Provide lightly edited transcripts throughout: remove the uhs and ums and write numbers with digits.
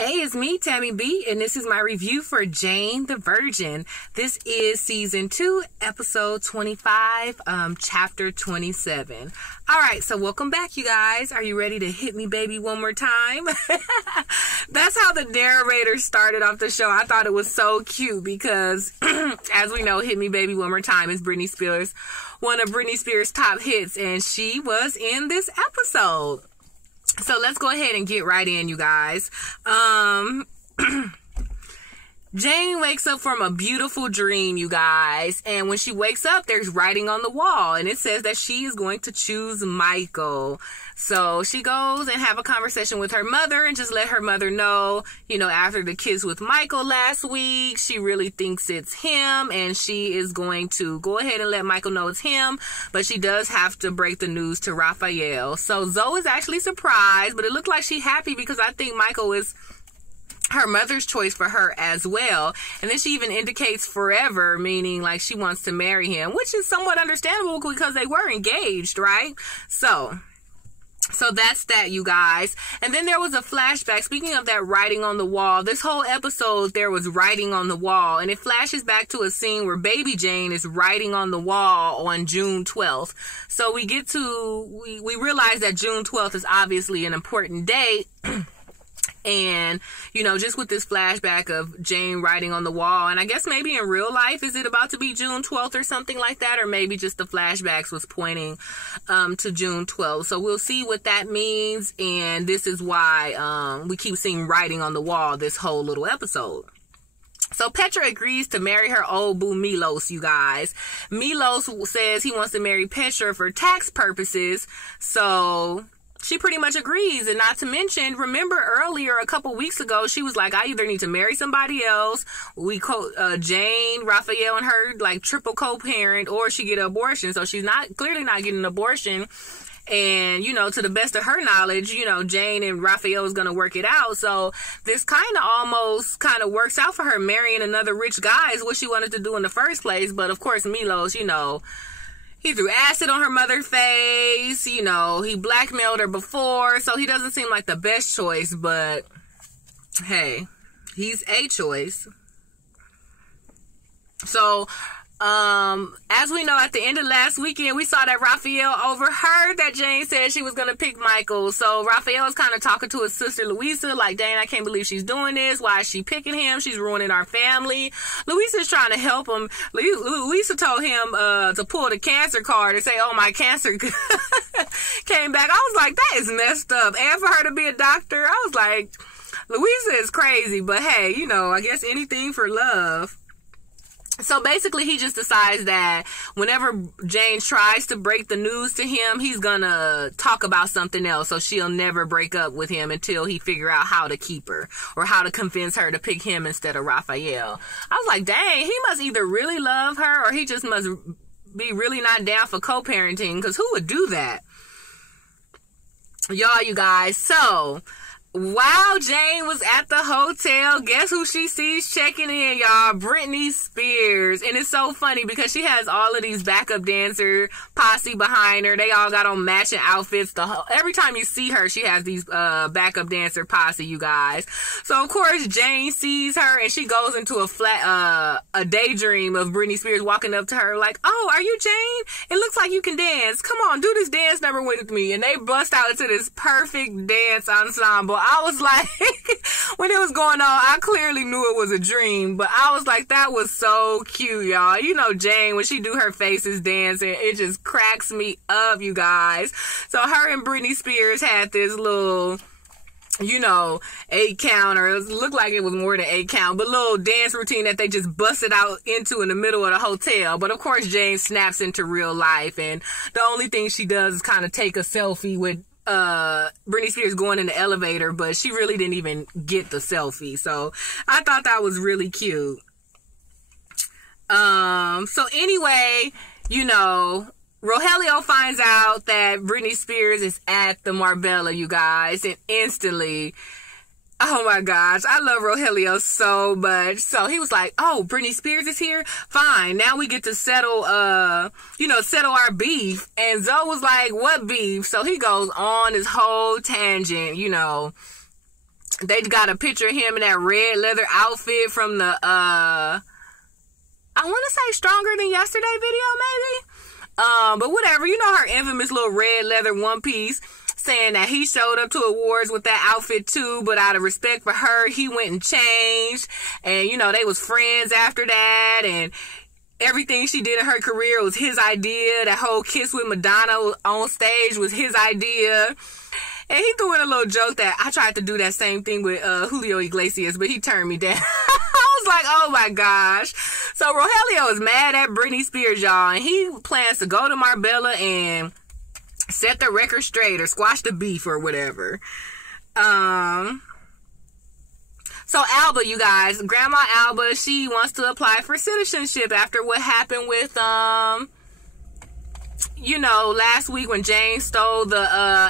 Hey, it's me, Tammy B, and this is my review for Jane the Virgin. This is season 2, episode 25, chapter 27. All right, so welcome back, you guys. Are you ready to hit me, baby, one more time? That's how the narrator started off the show. I thought it was so cute because, as we know, Hit Me, Baby, One More Time is Britney Spears, one of Britney Spears' top hits, and she was in this episode. So let's go ahead and get right in, you guys. Jane wakes up from a beautiful dream, you guys. And when she wakes up, there's writing on the wall. And it says that she is going to choose Michael. So she goes and have a conversation with her mother and just let her mother know, you know, after the kiss with Michael last week, she really thinks it's him. And she is going to go ahead and let Michael know it's him. But she does have to break the news to Raphael. So Zoe is actually surprised, but it looked like she's happy because I think Michael is her mother's choice for her as well. And then she even indicates forever, meaning like she wants to marry him, which is somewhat understandable because they were engaged, right? So that's that, you guys. And then there was a flashback. Speaking of that writing on the wall, this whole episode there was writing on the wall, and it flashes back to a scene where baby Jane is writing on the wall on June 12th. So we realize that June 12th is obviously an important date. And, you know, just with this flashback of Jane writing on the wall, and I guess maybe in real life, is it about to be June 12th or something like that? Or maybe just the flashbacks was pointing to June 12th. So we'll see what that means. And this is why we keep seeing writing on the wall this whole little episode. So Petra agrees to marry her old boo Milos, you guys. Milos says he wants to marry Petra for tax purposes. So she pretty much agrees. And not to mention, remember earlier a couple weeks ago, she was like, I either need to marry somebody else, Jane, Raphael, and her like triple co-parent, or she get an abortion. So she's clearly not getting an abortion. And, you know, to the best of her knowledge, you know, Jane and Raphael is going to work it out. So this kind of works out for her. Marrying another rich guy is what she wanted to do in the first place. But of course, Milos, you know, he threw acid on her mother's face, you know, he blackmailed her before, so he doesn't seem like the best choice, but hey, he's a choice. So, as we know, at the end of last weekend, we saw that Raphael overheard that Jane said she was going to pick Michael. So Raphael is kind of talking to his sister Louisa, like, dang, I can't believe she's doing this. Why is she picking him? She's ruining our family. Louisa's trying to help him. Louisa told him to pull the cancer card and say, oh, my cancer came back. I was like, that is messed up. And for her to be a doctor, I was like, Louisa is crazy. But hey, you know, I guess anything for love. So basically, he just decides that whenever Jane tries to break the news to him, he's gonna talk about something else. So she'll never break up with him until he figure out how to keep her or how to convince her to pick him instead of Raphael. I was like, dang, he must either really love her or he just must be really not down for co-parenting, because who would do that? Y'all, you guys. So while Jane was at the hotel, guess who she sees checking in, y'all? Britney Spears. And it's so funny because she has all of these backup dancer posse behind her. They all got on matching outfits. Every time you see her, she has these backup dancer posse, you guys. So, of course, Jane sees her and she goes into a daydream of Britney Spears walking up to her like, oh, are you Jane? It looks like you can dance. Come on, do this dance number with me. And they bust out into this perfect dance ensemble. I was like, when it was going on, I clearly knew it was a dream, but I was like, that was so cute, y'all. You know, Jane, when she do her faces dancing, it just cracks me up, you guys. So her and Britney Spears had this little, you know, 8 count, or it looked like it was more than 8 count, but little dance routine that they just busted out into in the middle of the hotel. But of course, Jane snaps into real life, and the only thing she does is kind of take a selfie with Britney Spears going in the elevator, but she really didn't even get the selfie. So I thought that was really cute. So anyway, you know, Rogelio finds out that Britney Spears is at the Marbella, you guys, and instantly, oh my gosh, I love Rogelio so much. So he was like, oh, Britney Spears is here? Fine. Now we get to settle our beef. And Zoe was like, what beef? So he goes on this whole tangent, you know, they got a picture of him in that red leather outfit from the, I want to say Stronger Than Yesterday video, maybe? But whatever, you know, her infamous little red leather one piece, saying that he showed up to awards with that outfit too, but out of respect for her, he went and changed. And, you know, they was friends after that, and everything she did in her career was his idea. That whole kiss with Madonna on stage was his idea. And he threw in a little joke that I tried to do that same thing with Julio Iglesias, but he turned me down. I was like, oh my gosh. So Rogelio is mad at Britney Spears, y'all, and he plans to go to Marbella and set the record straight or squash the beef or whatever. So Alba, you guys, Grandma Alba, she wants to apply for citizenship after what happened with, you know, last week when Jane stole the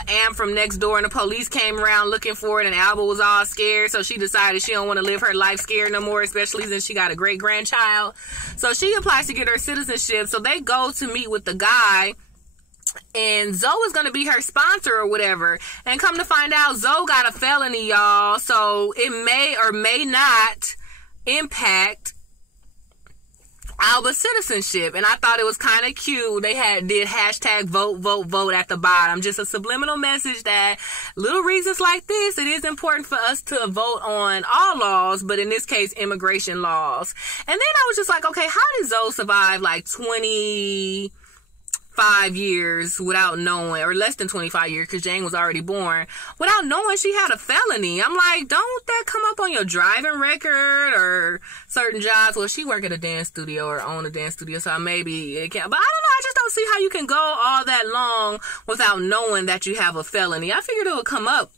amp from next door and the police came around looking for it, and Alba was all scared, so she decided she don't want to live her life scared no more, especially since she got a great-grandchild. So she applies to get her citizenship. So they go to meet with the guy, and Zoe is going to be her sponsor or whatever. And come to find out, Zoe got a felony, y'all. So it may or may not impact Alba's citizenship. And I thought it was kind of cute. They did hashtag vote, vote, vote at the bottom. Just a subliminal message that little reasons like this, it is important for us to vote on all laws, but in this case, immigration laws. And then I was just like, okay, how did Zoe survive like 25 years without knowing, or less than 25 years because Jane was already born, without knowing she had a felony? I'm like, don't that come up on your driving record or certain jobs? Well, she work at a dance studio or own a dance studio, so maybe it can't. But I don't know, I just don't see how you can go all that long without knowing that you have a felony. I figured it would come up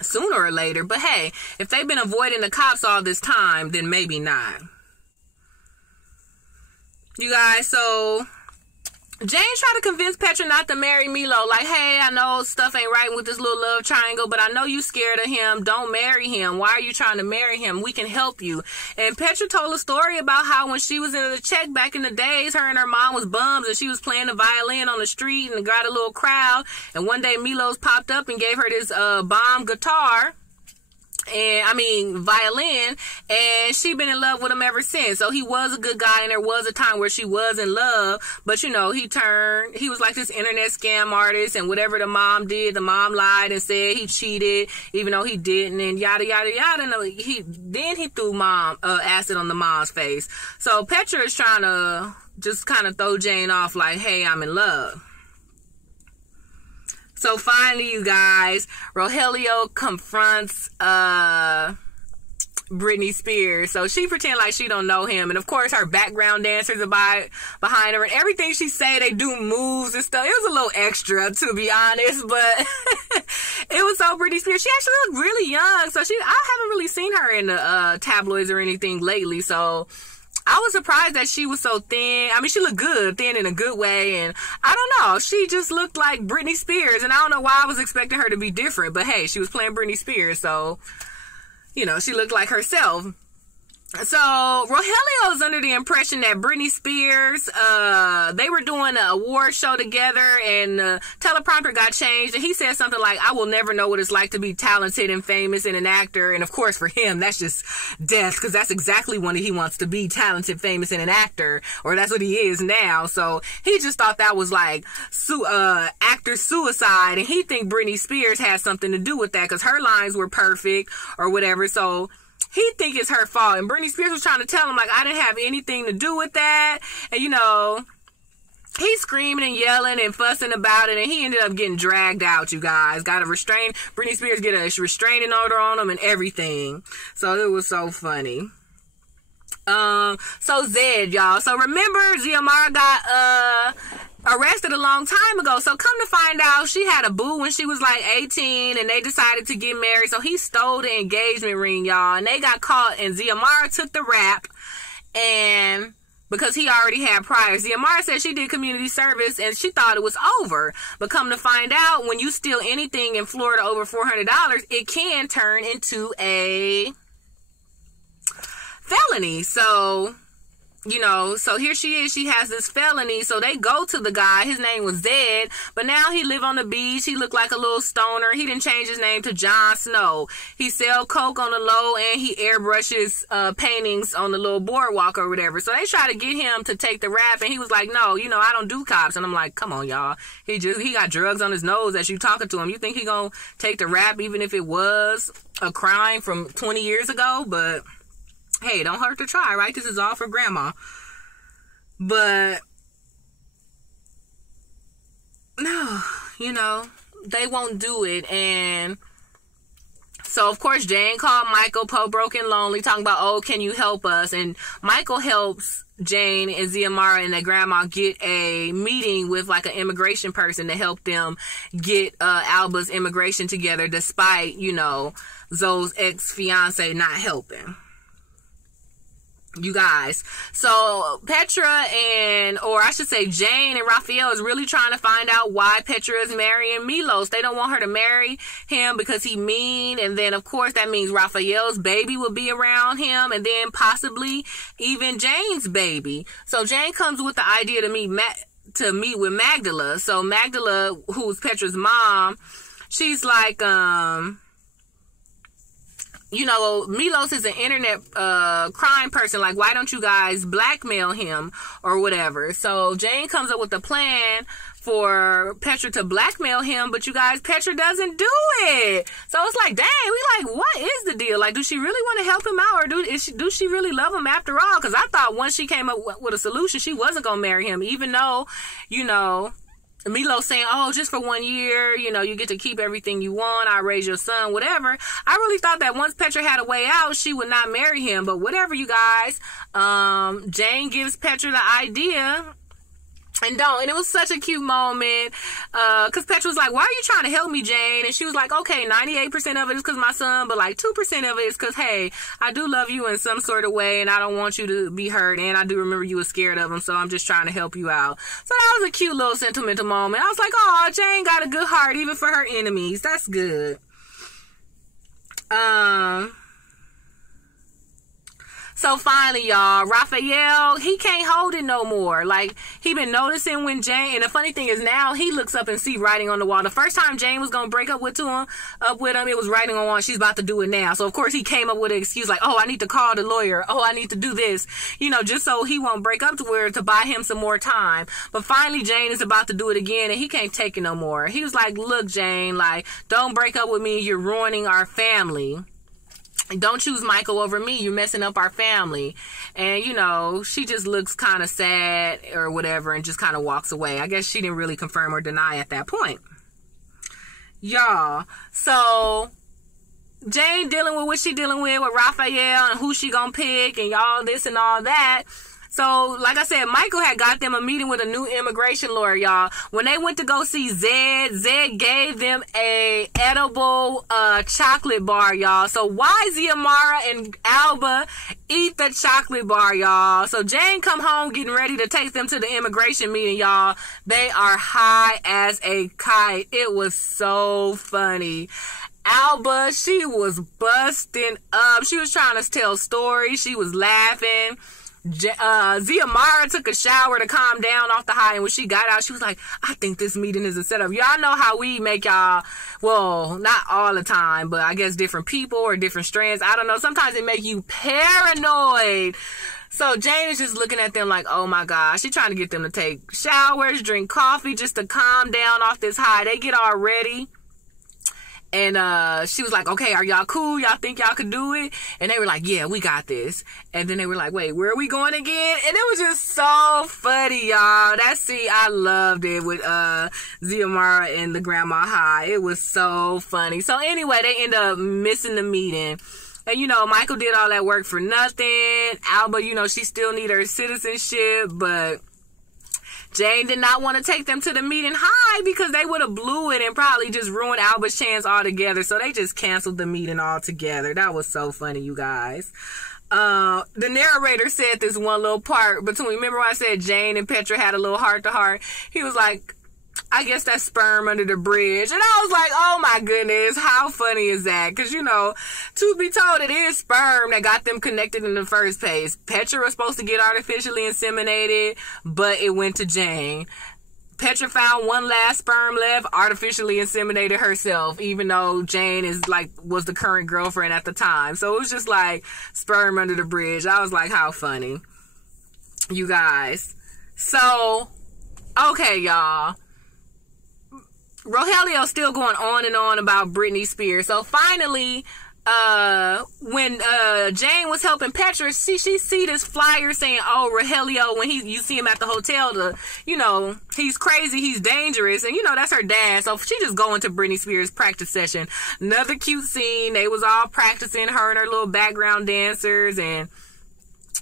sooner or later, but hey, if they've been avoiding the cops all this time, then maybe not. You guys, so Jane tried to convince Petra not to marry Milo. Like, hey, I know stuff ain't right with this little love triangle, but I know you scared of him. Don't marry him. Why are you trying to marry him? We can help you. And Petra told a story about how when she was in the Czech back in the days, her and her mom was bums, and she was playing the violin on the street and got a little crowd. And one day Milos popped up and gave her this bomb guitar. And I mean violin, and she been in love with him ever since. So he was a good guy, and there was a time where she was in love, but you know, he was like this internet scam artist, and whatever the mom did, the mom lied and said he cheated even though he didn't, and yada yada yada. And he threw acid on the mom's face. So Petra is trying to just kind of throw Jane off like, hey, I'm in love. So finally, you guys, Rogelio confronts Britney Spears. So she pretend like she don't know him, and of course her background dancers are behind her, and everything she say, they do moves and stuff. It was a little extra, to be honest, but it was so Britney Spears. She actually looked really young. So I haven't really seen her in the tabloids or anything lately. So I was surprised that she was so thin. I mean, she looked good, thin in a good way, and I don't know, she just looked like Britney Spears, and I don't know why I was expecting her to be different, but hey, she was playing Britney Spears, so, you know, she looked like herself. So Rogelio is under the impression that Britney Spears, they were doing an award show together, and the teleprompter got changed, and he said something like, I will never know what it's like to be talented and famous and an actor. And of course for him, that's just death, because that's exactly what he wants to be, talented, famous, and an actor, or that's what he is now. So he just thought that was like actor suicide, and he think Britney Spears had something to do with that because her lines were perfect or whatever. So he think it's her fault, and Britney Spears was trying to tell him, like, I didn't have anything to do with that. And, you know, he's screaming and yelling and fussing about it, and he ended up getting dragged out, you guys. Britney Spears get a restraining order on him and everything. So it was so funny. So Zed, y'all. So remember, Xiomara got arrested a long time ago. So come to find out, she had a boo when she was like 18, and they decided to get married. So he stole the engagement ring, y'all, and they got caught, and Xiomara took the rap, and because he already had prior. Xiomara said she did community service and she thought it was over. But come to find out, when you steal anything in Florida over $400, it can turn into a felony. So you know, so here she is. She has this felony. So they go to the guy. His name was Zed, but now he live on the beach. He looked like a little stoner. He didn't change his name to Jon Snow. He sell coke on the low, and he airbrushes paintings on the little boardwalk or whatever. So they try to get him to take the rap, and he was like, no, you know, I don't do cops. And I'm like, come on, y'all. He got drugs on his nose as you talking to him. You think he gonna take the rap even if it was a crime from 20 years ago? But hey, don't hurt to try, right? This is all for grandma. But no, you know, they won't do it. And so, of course, Jane called Michael, po broke and lonely, talking about, oh, can you help us? And Michael helps Jane and Xiomara and their grandma get a meeting with like an immigration person to help them get Alba's immigration together, despite, you know, Zoe's ex-fiance not helping. You guys, so Petra or I should say Jane and Raphael is really trying to find out why Petra is marrying Milos. They don't want her to marry him because he mean, and then of course that means Raphael's baby will be around him, and then possibly even Jane's baby. So Jane comes with the idea to meet with Magdala. So Magdala, who's Petra's mom, she's like, you know, Milos is an internet crime person. Like, why don't you guys blackmail him or whatever? So Jane comes up with a plan for Petra to blackmail him, but you guys, Petra doesn't do it. So it's like, dang, we like, what is the deal? Like, do she really want to help him out, or do she really love him after all? Because I thought once she came up with a solution, she wasn't gonna marry him, even though, you know, Milos saying, oh, just for 1 year, you know, you get to keep everything you want. I raise your son, whatever. I really thought that once Petra had a way out, she would not marry him. But whatever, you guys. Jane gives Petra the idea. And it was such a cute moment, because Petra was like, why are you trying to help me, Jane? And she was like, okay, 98% of it is because my son, but like 2% of it is because, hey, I do love you in some sort of way, and I don't want you to be hurt, and I do remember you were scared of him, so I'm just trying to help you out. So that was a cute little sentimental moment. I was like, oh, Jane got a good heart, even for her enemies. That's good. So finally, y'all, Raphael, he can't hold it no more. Like, he been noticing when Jane, and the funny thing is now he looks up and see writing on the wall. The first time Jane was going to break up with him, it was writing on the wall. She's about to do it now. So, of course, he came up with an excuse like, oh, I need to call the lawyer. Oh, I need to do this, you know, just so he won't break up to her, to buy him some more time. But finally, Jane is about to do it again, and he can't take it no more. He was like, look, Jane, like, don't break up with me. You're ruining our family. Don't choose Michael over me. You're messing up our family. And, you know, she just looks kind of sad or whatever and just kind of walks away. I guess she didn't really confirm or deny at that point. Y'all, so Jane dealing with what she dealing with Raphael and who she gonna pick and y'all this and all that. So, like I said, Michael had got them a meeting with a new immigration lawyer, y'all. When they went to go see Zed gave them a edible chocolate bar, y'all. So why Xiomara and Alba eat the chocolate bar, y'all? So Jane come home getting ready to take them to the immigration meeting, y'all. They are high as a kite. It was so funny. Alba, she was busting up. She was trying to tell stories. She was laughing. Xiomara took a shower to calm down off the high, and when she got out, she was like, I think this meeting is a setup. Y'all know how we make y'all, well, not all the time, but I guess different people or different strands. I don't know. Sometimes it make you paranoid. So Jane is just looking at them like, oh my gosh. She's trying to get them to take showers, drink coffee just to calm down off this high. They get all ready. And she was like, okay, are y'all cool? Y'all think y'all could do it? And they were like, yeah, we got this. And then they were like, wait, where are we going again? And it was just so funny, y'all. I loved it with Xiomara and the grandma high. It was so funny. So anyway, they end up missing the meeting. And, you know, Michael did all that work for nothing. Alba, you know, she still need her citizenship, but Jane did not want to take them to the meeting high because they would have blew it and probably just ruined Alba's chance altogether. So they just canceled the meeting altogether. That was so funny, you guys. The narrator said this one little part between, remember when I said Jane and Petra had a little heart-to-heart? He was like, I guess that's sperm under the bridge. And I was like, oh my goodness, how funny is that? Because, you know, to be told, it is sperm that got them connected in the first place. Petra was supposed to get artificially inseminated, but it went to Jane. Petra found one last sperm left, artificially inseminated herself, even though Jane was the current girlfriend at the time. So it was just like sperm under the bridge. I was like, how funny. You guys. So, okay, y'all. Rogelio still going on and on about Britney Spears. So finally, when Jane was helping Petra, she see this flyer saying, oh, Rogelio, when you see him at the hotel, you know, he's crazy, he's dangerous, and you know, that's her dad. So she just going to Britney Spears' practice session. Another cute scene. They was all practicing, her and her little background dancers, and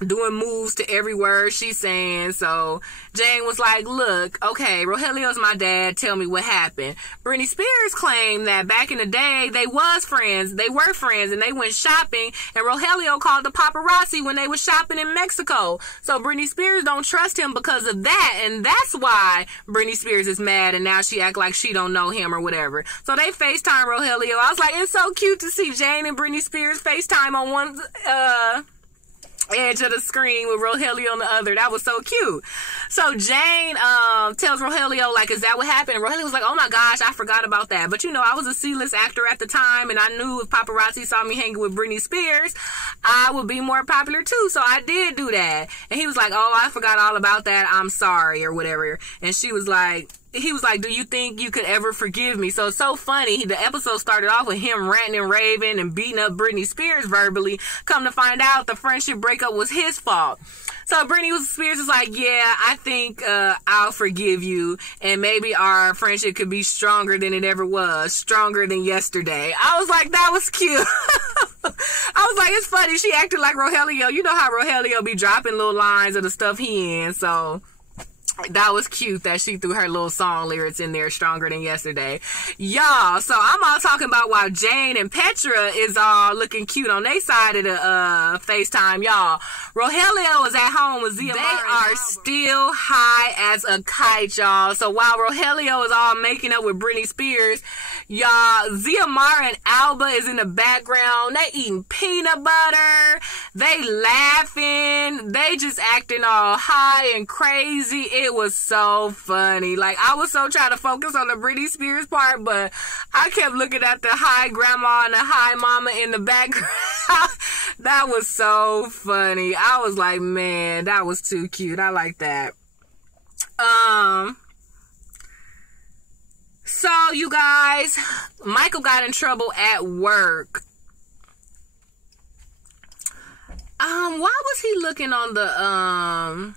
doing moves to every word she's saying. So Jane was like, look, okay, Rogelio's my dad, tell me what happened. Britney Spears claimed that back in the day they were friends, and they went shopping, and Rogelio called the paparazzi when they were shopping in Mexico. So Britney Spears don't trust him because of that, and that's why Britney Spears is mad, and now she act like she don't know him or whatever. So they FaceTime Rogelio. I was like, it's so cute to see Jane and Britney Spears FaceTime on one edge of the screen with Rogelio on the other. That was so cute. So Jane tells Rogelio, like, is that what happened? And Rogelio was like, oh my gosh, I forgot about that. But you know, I was a C-list actor at the time, and I knew if paparazzi saw me hanging with Britney Spears, I would be more popular too. So I did do that. And he was like, oh, I forgot all about that, I'm sorry, or whatever. And he was like, do you think you could ever forgive me? So it's so funny. The episode started off with him ranting and raving and beating up Britney Spears verbally. Come to find out, the friendship breakup was his fault. So Britney Spears was like, yeah, I think I'll forgive you, and maybe our friendship could be stronger than it ever was, stronger than yesterday. I was like, that was cute. I was like, it's funny. She acted like Rogelio. You know how Rogelio be dropping little lines of the stuff he in, so that was cute that she threw her little song lyrics in there, stronger than yesterday. Y'all, so I'm all talking about while Jane and Petra is all looking cute on their side of the FaceTime, y'all. Rogelio is at home with Zia. They are still high as a kite, y'all. So while Rogelio is all making up with Britney Spears, y'all, Xiomara and Alba is in the background. They eating peanut butter. They laughing. They just acting all high and crazy. It was so funny. Like, I was so trying to focus on the Britney Spears part, but I kept looking at the high grandma and the high mama in the background. That was so funny. I was like, man, that was too cute. I like that. So you guys, Michael got in trouble at work. Why was he looking on the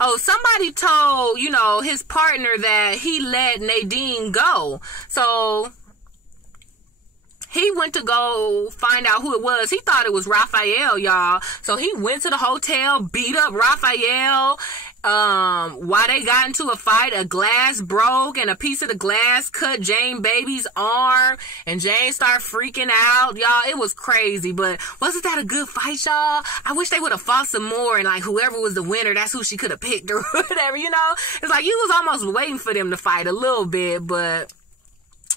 oh, somebody told, you know, his partner that he let Nadine go. So he went to go find out who it was. He thought it was Raphael, y'all. So he went to the hotel, beat up Raphael. While they got into a fight, a glass broke and a piece of the glass cut Jane baby's arm, and Jane started freaking out, y'all. It was crazy, but wasn't that a good fight, y'all? I wish they would have fought some more, and like whoever was the winner, that's who she could have picked or whatever, you know? It's like you was almost waiting for them to fight a little bit, but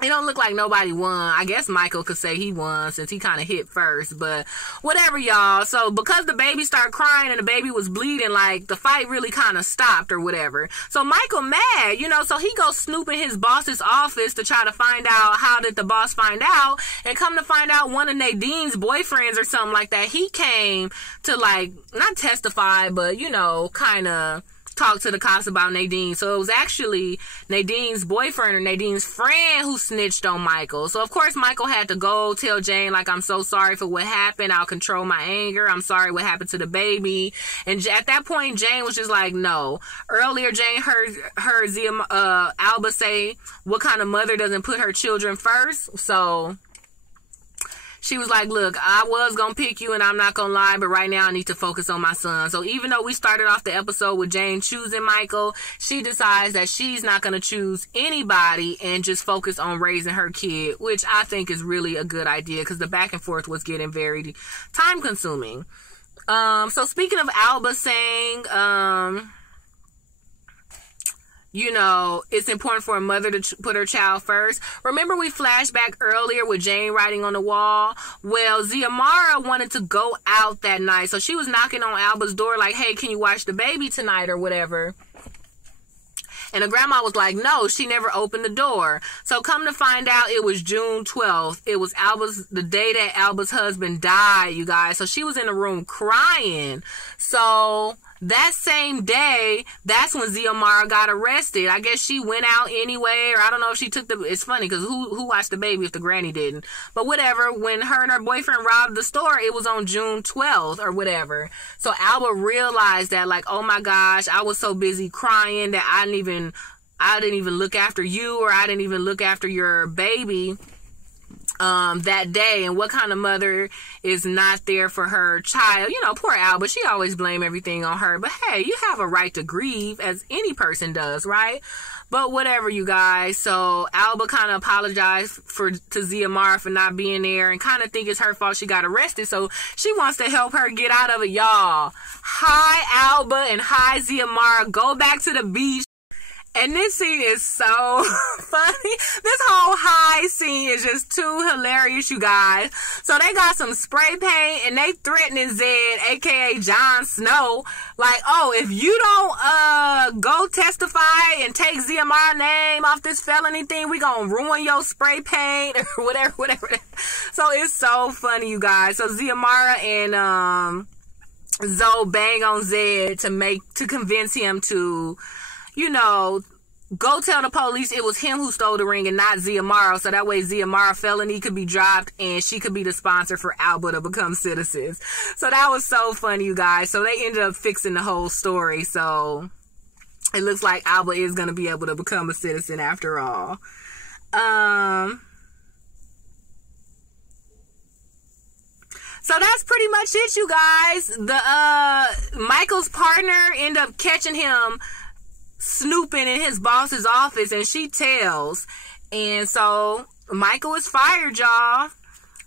it don't look like nobody won. I guess Michael could say he won since he kind of hit first, but whatever, y'all. So because the baby started crying and the baby was bleeding, like the fight really kind of stopped or whatever. So Michael mad, you know, so he goes snooping his boss's office to try to find out how did the boss find out, and come to find out one of Nadine's boyfriends or something like that. He came to, like, not testify, but, you know, kind of talk to the cops about Nadine. So it was actually Nadine's boyfriend or Nadine's friend who snitched on Michael. So of course Michael had to go tell Jane, like, I'm so sorry for what happened. I'll control my anger. I'm sorry what happened to the baby. And at that point Jane was just like, no. Earlier Jane heard Alba say, what kind of mother doesn't put her children first? So she was like, look, I was going to pick you and I'm not going to lie, but right now I need to focus on my son. So even though we started off the episode with Jane choosing Michael, she decides that she's not going to choose anybody and just focus on raising her kid, which I think is really a good idea because the back and forth was getting very time consuming. So speaking of Alba saying, you know, it's important for a mother to put her child first. Remember we flashed back earlier with Jane writing on the wall? Well, Xiomara wanted to go out that night. So she was knocking on Alba's door like, hey, can you watch the baby tonight or whatever? And the grandma was like, no, she never opened the door. So come to find out, it was June 12th. It was the day that Alba's husband died, you guys. So she was in the room crying. So that same day, that's when Xiomara got arrested. I guess she went out anyway, or I don't know if she took it's funny because who watched the baby if the granny didn't? But whatever, when her and her boyfriend robbed the store, it was on June 12th or whatever. So Alba realized that, like, oh my gosh, I was so busy crying that I didn't even look after you, or I didn't even look after your baby that day. And what kind of mother is not there for her child? You know, poor Alba, she always blame everything on her. But hey, you have a right to grieve, as any person does, right? But whatever, you guys. So Alba kind of apologized to Xiomara for not being there, and kind of think it's her fault she got arrested. So she wants to help her get out of it, y'all. Hi, Alba, and hi, Xiomara. Go back to the beach. And this scene is so funny. This whole high scene is just too hilarious, you guys. So they got some spray paint and they threatening Zed, aka Jon Snow, like, oh, if you don't go testify and take Xiomara's name off this felony thing, we gonna ruin your spray paint or whatever. So it's so funny, you guys. So Xiomara and Zoe bang on Zed to convince him to, you know, go tell the police it was him who stole the ring and not Xiomara, so that way Xiomara felony could be dropped and she could be the sponsor for Alba to become citizens. So that was so funny, you guys. So they ended up fixing the whole story. So it looks like Alba is going to be able to become a citizen after all. So that's pretty much it, you guys. Michael's partner ended up catching him snooping in his boss's office, and she tells. And so Michael is fired, y'all.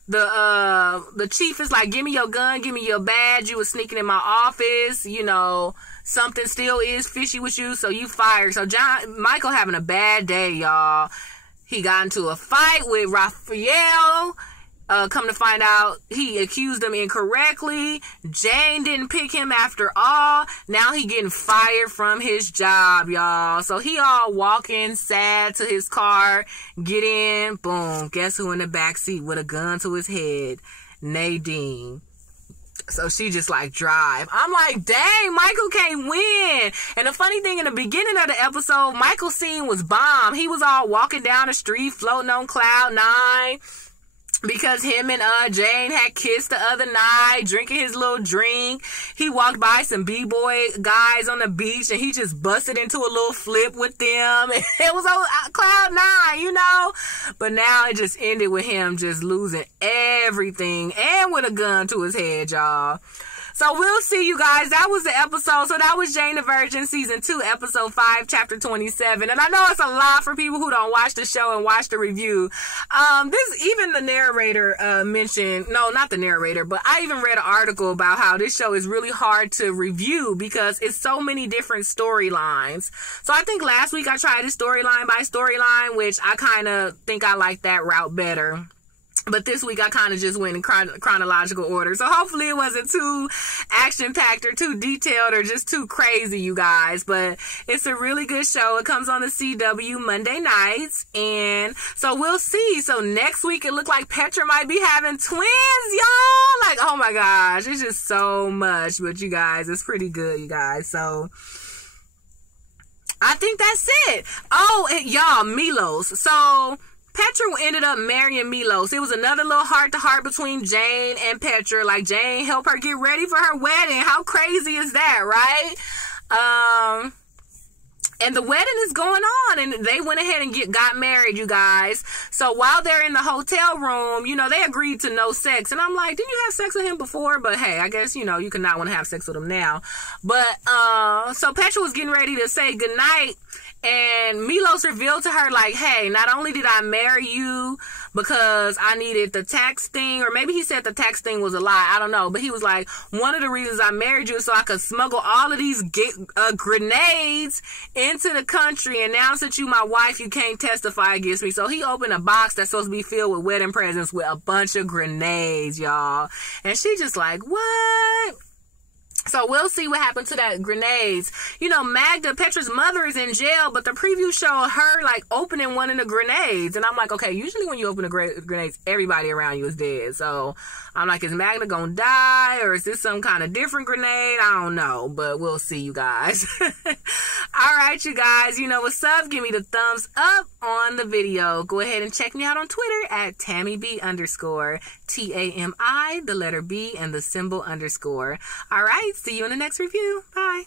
The chief is like, give me your gun, give me your badge, you was sneaking in my office, you know, something still is fishy with you, so you fired. So Michael having a bad day, y'all. He got into a fight with Raphael. Come to find out, he accused him incorrectly. Jane didn't pick him after all. Now he getting fired from his job, y'all. So he all walking sad to his car. Get in. Boom. Guess who in the back seat with a gun to his head? Nadine. So she just like, drive. I'm like, dang, Michael can't win. And the funny thing, in the beginning of the episode, Michael's scene was bomb. He was all walking down the street, floating on cloud nine, because him and Jane had kissed the other night, drinking his little drink. He walked by some b-boy guys on the beach, and he just busted into a little flip with them. It was on cloud nine, you know. But now it just ended with him just losing everything, and with a gun to his head, y'all. So we'll see, you guys. That was the episode. So that was Jane the Virgin, Season 2, Episode 5, Chapter 27. And I know it's a lot for people who don't watch the show and watch the review. Even the narrator mentioned, no, not the narrator, but I even read an article about how this show is really hard to review because it's so many different storylines. So I think last week I tried it storyline by storyline, which I kind of think I like that route better. But this week I kind of just went in chronological order. So hopefully it wasn't too action-packed or too detailed or just too crazy, you guys. But it's a really good show. It comes on the CW Monday nights. And so we'll see. So next week it looked like Petra might be having twins, y'all. Like, oh my gosh. It's just so much. But you guys, it's pretty good, you guys. So I think that's it. Oh, and y'all, Milos. So Petra ended up marrying Milos. It was another little heart-to-heart between Jane and Petra. Like, Jane helped her get ready for her wedding. How crazy is that, right? And the wedding is going on, and they went ahead and got married, you guys. So while they're in the hotel room, you know, they agreed to no sex. And I'm like, didn't you have sex with him before? But hey, I guess, you know, you could not want to have sex with him now. But so Petra was getting ready to say goodnight, and Milos revealed to her, like, hey, not only did I marry you because I needed the tax thing, or maybe he said the tax thing was a lie, I don't know, but he was like, one of the reasons I married you is so I could smuggle all of these grenades into the country and now since you my wife, you can't testify against me. So he opened a box that's supposed to be filled with wedding presents with a bunch of grenades, y'all. And she just like, what? So we'll see what happened to that grenades. You know, Magda, Petra's mother, is in jail, but the preview showed her like opening one of the grenades. And I'm like, okay, usually when you open the grenades, everybody around you is dead. So I'm like, is Magda gonna die or is this some kind of different grenade? I don't know, but we'll see, you guys. All right, you guys, you know what's up? Give me the thumbs up on the video. Go ahead and check me out on Twitter at TamiB_. TAMI, the letter B, and the symbol _. All right, see you in the next review. Bye.